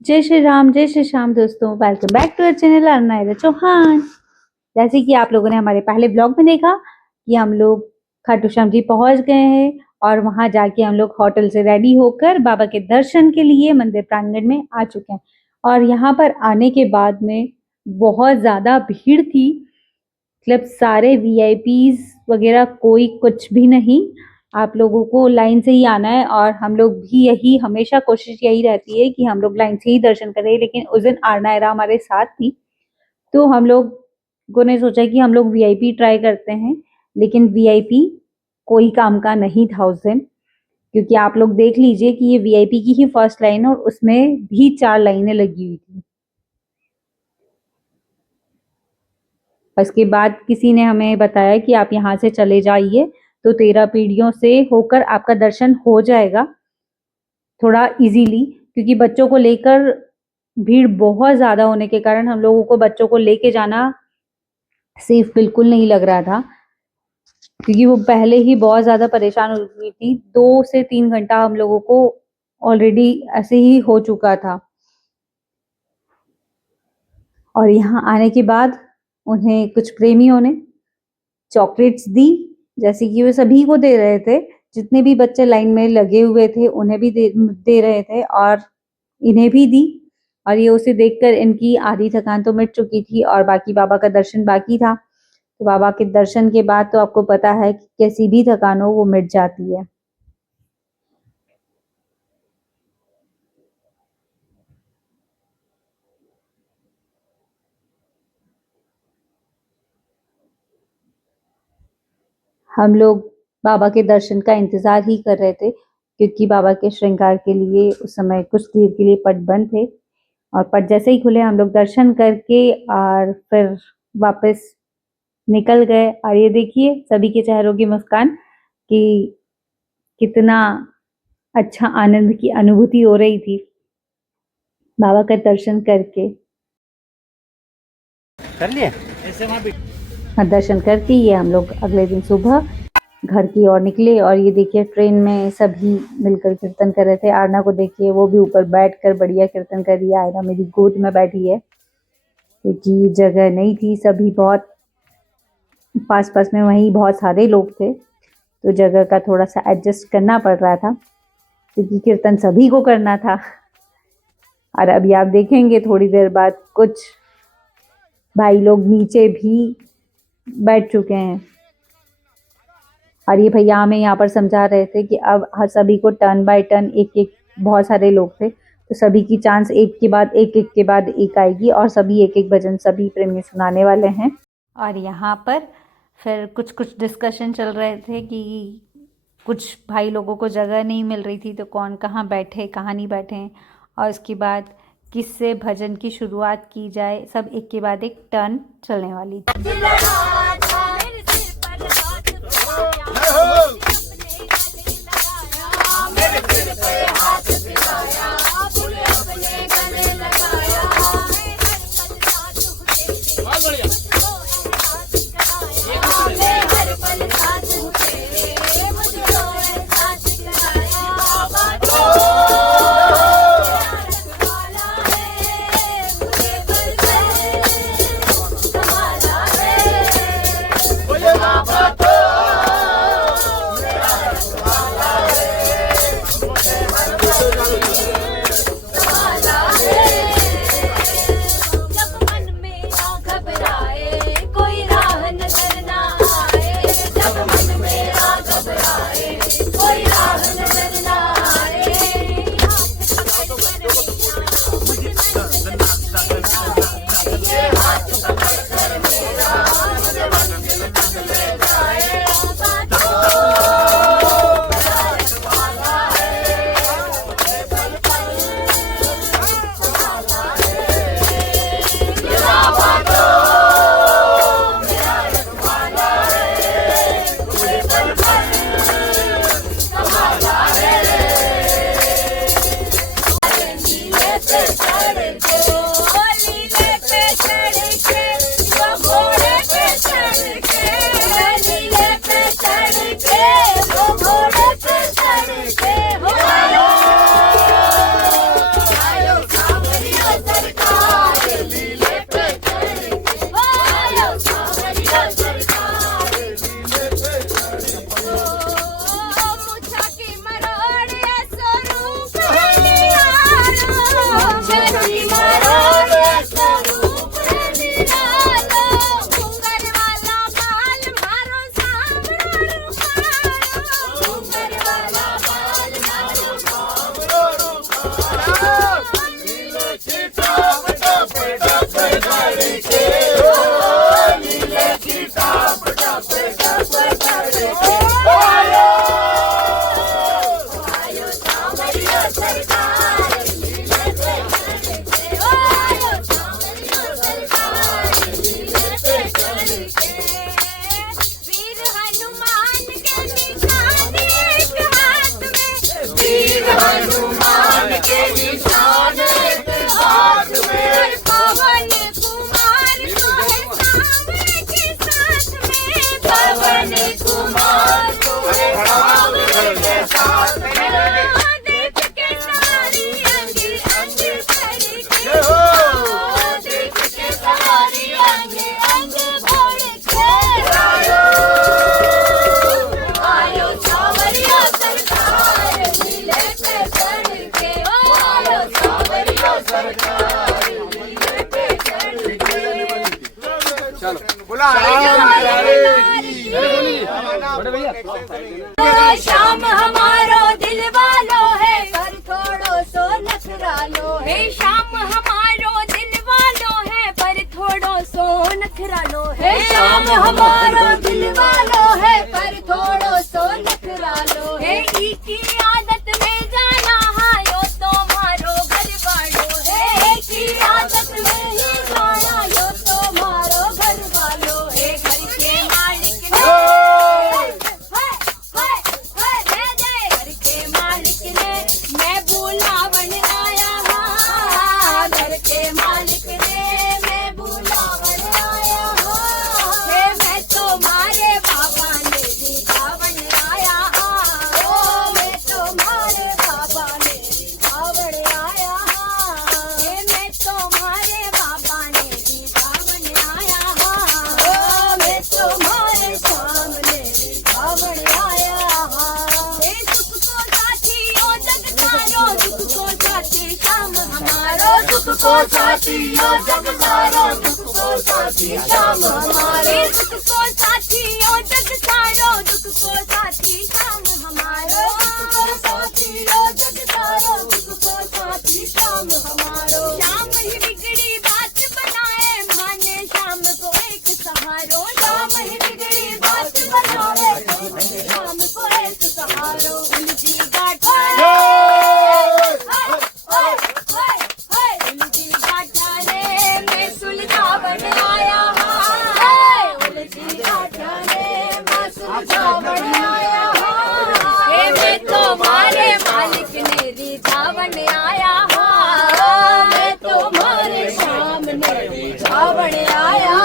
जय श्री राम, जय श्री श्याम दोस्तों। Welcome back to our channel Arunaira Chauhan. जैसे कि आप लोगों ने हमारे पहले ब्लॉग में देखा कि हम लोग खाटू श्याम जी पहुंच गए हैं और वहां जाके हम लोग होटल से रेडी होकर बाबा के दर्शन के लिए मंदिर प्रांगण में आ चुके हैं। और यहाँ पर आने के बाद में बहुत ज्यादा भीड़ थी। मतलब सारे वीआईपीज वगैरह कोई कुछ भी नहीं, आप लोगों को लाइन से ही आना है। और हम लोग भी यही हमेशा कोशिश यही रहती है कि हम लोग लाइन से ही दर्शन करें, लेकिन उस दिन आरनायरा हमारे साथ थी तो हम लोगों ने सोचा कि हम लोग वीआईपी ट्राई करते हैं। लेकिन वीआईपी कोई काम का नहीं था उस दिन, क्योंकि आप लोग देख लीजिए कि ये वीआईपी की ही फर्स्ट लाइन है और उसमें भी 4 लाइनें लगी हुई थी। उसके बाद किसी ने हमें बताया कि आप यहाँ से चले जाइए तो 13 पीढ़ियों से होकर आपका दर्शन हो जाएगा थोड़ा इजीली, क्योंकि बच्चों को लेकर भीड़ बहुत ज्यादा होने के कारण हम लोगों को बच्चों को लेके जाना सेफ बिल्कुल नहीं लग रहा था, क्योंकि वो पहले ही बहुत ज्यादा परेशान हो गई थी। 2 से 3 घंटा हम लोगों को ऑलरेडी ऐसे ही हो चुका था। और यहाँ आने के बाद उन्हें कुछ प्रेमियों ने चॉकलेट्स दी, जैसे कि वो सभी को दे रहे थे। जितने भी बच्चे लाइन में लगे हुए थे उन्हें भी दे रहे थे और इन्हें भी दी। और ये उसे देखकर इनकी आधी थकान तो मिट चुकी थी और बाकी बाबा का दर्शन बाकी था। तो बाबा के दर्शन के बाद तो आपको पता है कि कैसी भी थकान हो वो मिट जाती है। हम लोग बाबा के दर्शन का इंतजार ही कर रहे थे, क्योंकि बाबा के श्रृंगार के लिए उस समय कुछ देर के लिए पट बंद थे। और पट जैसे ही खुले हम लोग दर्शन करके और फिर वापस निकल गए। और ये देखिए सभी के चेहरों की मुस्कान कि कितना अच्छा आनंद की अनुभूति हो रही थी बाबा का दर्शन करके। कर लिए दर्शन करके ये हम लोग अगले दिन सुबह घर की ओर निकले। और ये देखिए ट्रेन में सभी मिलकर कीर्तन कर रहे थे। आरना को देखिए वो भी ऊपर बैठकर बढ़िया कीर्तन कर रही है। आयरा मेरी गोद में बैठी है, क्योंकि जगह नहीं थी, सभी बहुत पास पास में, वहीं बहुत सारे लोग थे तो जगह का थोड़ा सा एडजस्ट करना पड़ रहा था, क्योंकि कीर्तन सभी को करना था। और अभी आप देखेंगे थोड़ी देर बाद कुछ भाई लोग नीचे भी बैठ चुके हैं। और ये भैया हमें यहाँ पर समझा रहे थे कि अब हर सभी को टर्न बाय टर्न एक एक, बहुत सारे लोग थे तो सभी की चांस एक के बाद एक आएगी और सभी एक एक भजन सभी प्रेमी सुनाने वाले हैं। और यहाँ पर फिर कुछ कुछ डिस्कशन चल रहे थे कि कुछ भाई लोगों को जगह नहीं मिल रही थी तो कौन कहाँ बैठे कहाँ नहीं बैठे, और उसके बाद किससे भजन की शुरुआत की जाए। सब एक के बाद एक टर्न चलने वाली थी। सरकार शाम हमारो दिल वालो है पर थोड़ो सो नखरा लो है शाम हमारो दिल वालो है पर थोड़ो सो नखरा लो है शाम हमारो दिल वालो है पर थोड़ो सो नखरा लो है की आदत में जाना हायो तो मारो घर वालो है की आदत में ही जाना यो तो मारो घर वालो है घर के मालिक ने घर के मालिक ने मैं बुलावन आया हाँ घर के मालिक ने मैं बुलावन आया हाँ मैं तो मारे बाबा ने दिखावन आया हाँ मैं तो मारे बाबा ने दिखावन आया हाँ मैं तो मारे बाबा ने दिखावन आया हाँ मैं तो मारे सामने दिखावन आया हाँ दुख को साथी ओ जग सारो दुख को साथी शाम हमारो दुख को साथी ओ जग सारो दुख को साथी शाम हमारे दुख को साथी ओ जग सारो दुख को साथी शाम हमारो दुख को साथी ओ जग सारो दुख को साथी शाम हमारो शाम ही बिगड़ी बात बनाए माने शाम को एक सहारो शाम ही बिगड़ी बात बनाए शाम को एक सहारो उलझी गाठा उलझी गाठा ने मैं सुलझावन आया उलझी गाठा ने मैं सुलझावन आया मैं तो मारे मालिक ने रिझावन आया मैं तो मारे सामने रिझावन आया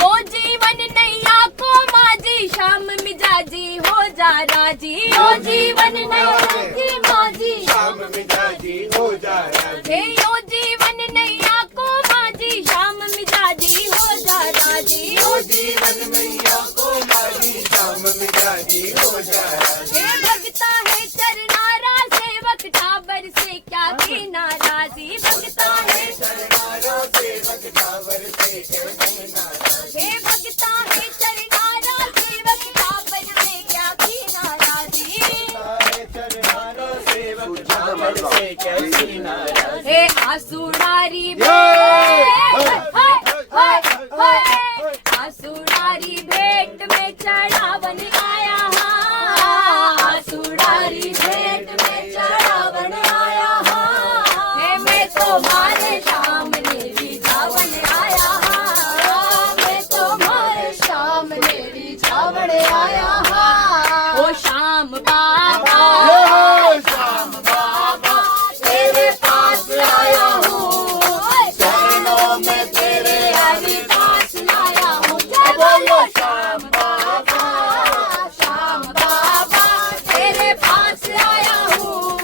यो जीवन नैया को माजी शाम मिजाजी हो जा राजी यो जीवन नैया की माजी शाम मिजाजी हो जा राजी यो जीवन नैया को माजी शाम मिजाजी हो जा राजी यो जीवन मैया को मारी शाम मिजाजी हो जा राजी भगता है चरनारा सेवक टाबर से क्या की नाराजी भगता है सरकारों सेवक टावर से कहने नाराजी भगता है चरनारा सेवक टाबर से क्या की नाराजी सरकारों सेवक टावर से कैसी नाराजी हे आसुरारी आसुरारी भेंट में चढ़ावन आया आसुरारी भेंट में चढ़ावन आया मैं तो मारे सामने रिझावन आया मैं तो मारे सामने रिझावन आया ओ शाम बाबा शाम बाबा तेरे पास आया हूँ चरणों में तेरे हरिदास लाया हूँ जय बोलो शाम बाबा तेरे पास आया हूँ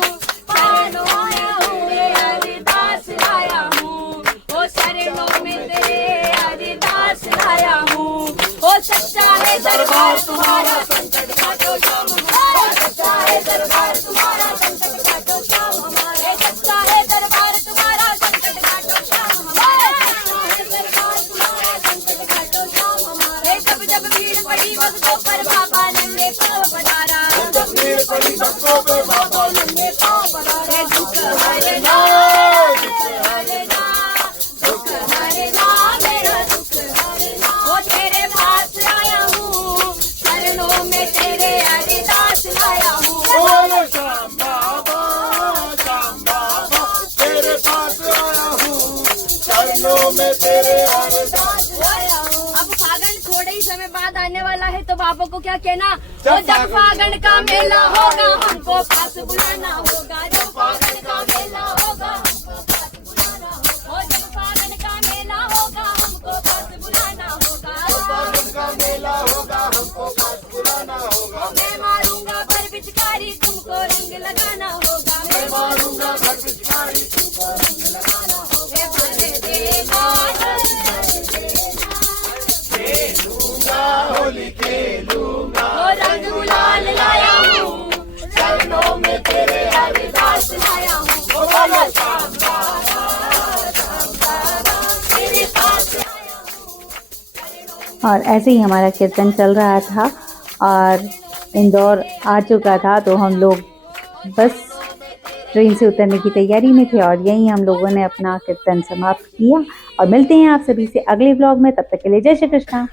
शरणों आया हूँ हरिदास लाया हूँ ओ शरणों में तेरे हरिदास लाया हूँ ओ सच्चा है दरबार तुम्हारा संकट काटो शाम हमारा सच्चा है दरबार तुम्हारा संकट काटो शाम हमारे सच्चा है दरबार तुम्हारा संकट काटो शाम हमारे सच्चा है दरबार तुम्हारा संकट काटो शाम हमारे जब जब भीड़ पड़ी भक्तों पर बाबा नंगे पाँव पधारा जब भीड़ पड़ी भक्तों पे बाबा नंगे पाँव पधारे दुख हरे ना हरे ना दुख हरे ना मेरा दुख हरे ना वो तेरे पास आया हूँ शरणों में तेरे हरिदास लाया हूँ बोलो श्याम बाबा तेरे पास आया हूँ चरणों में तेरे अरदास लाया हूँ अब फागण थोड़े ही समय बाद आने वाला है तो बाबा को क्या कहना जब वो जब फागण का मेला होगा हमको पास बुलाना होगा जब फागण का मेला होगा हमको पास बुलाना होगा वो जब फागण का मेला होगा हमको पास बुलाना होगा फागुन का मेला होगा हमको पास बुलाना होगा मैं मारूंगा पर पिचकारी तुमको रंग लगाना होगा मैं मारूंगा घर पिचकारी तुमको रंग लगाना होगा भर देना खेलूंगा होली खेलूंगा वो रंग गुलाल लाया हूँ चरणों में तेरे हरिदास लाया हूँ बोलो श्याम बाबा और ऐसे ही हमारा कीर्तन चल रहा था और इंदौर आ चुका था, तो हम लोग बस ट्रेन से उतरने की तैयारी में थे और यहीं हम लोगों ने अपना कीर्तन समाप्त किया। और मिलते हैं आप सभी से अगले व्लॉग में, तब तक के लिए जय श्री कृष्णा।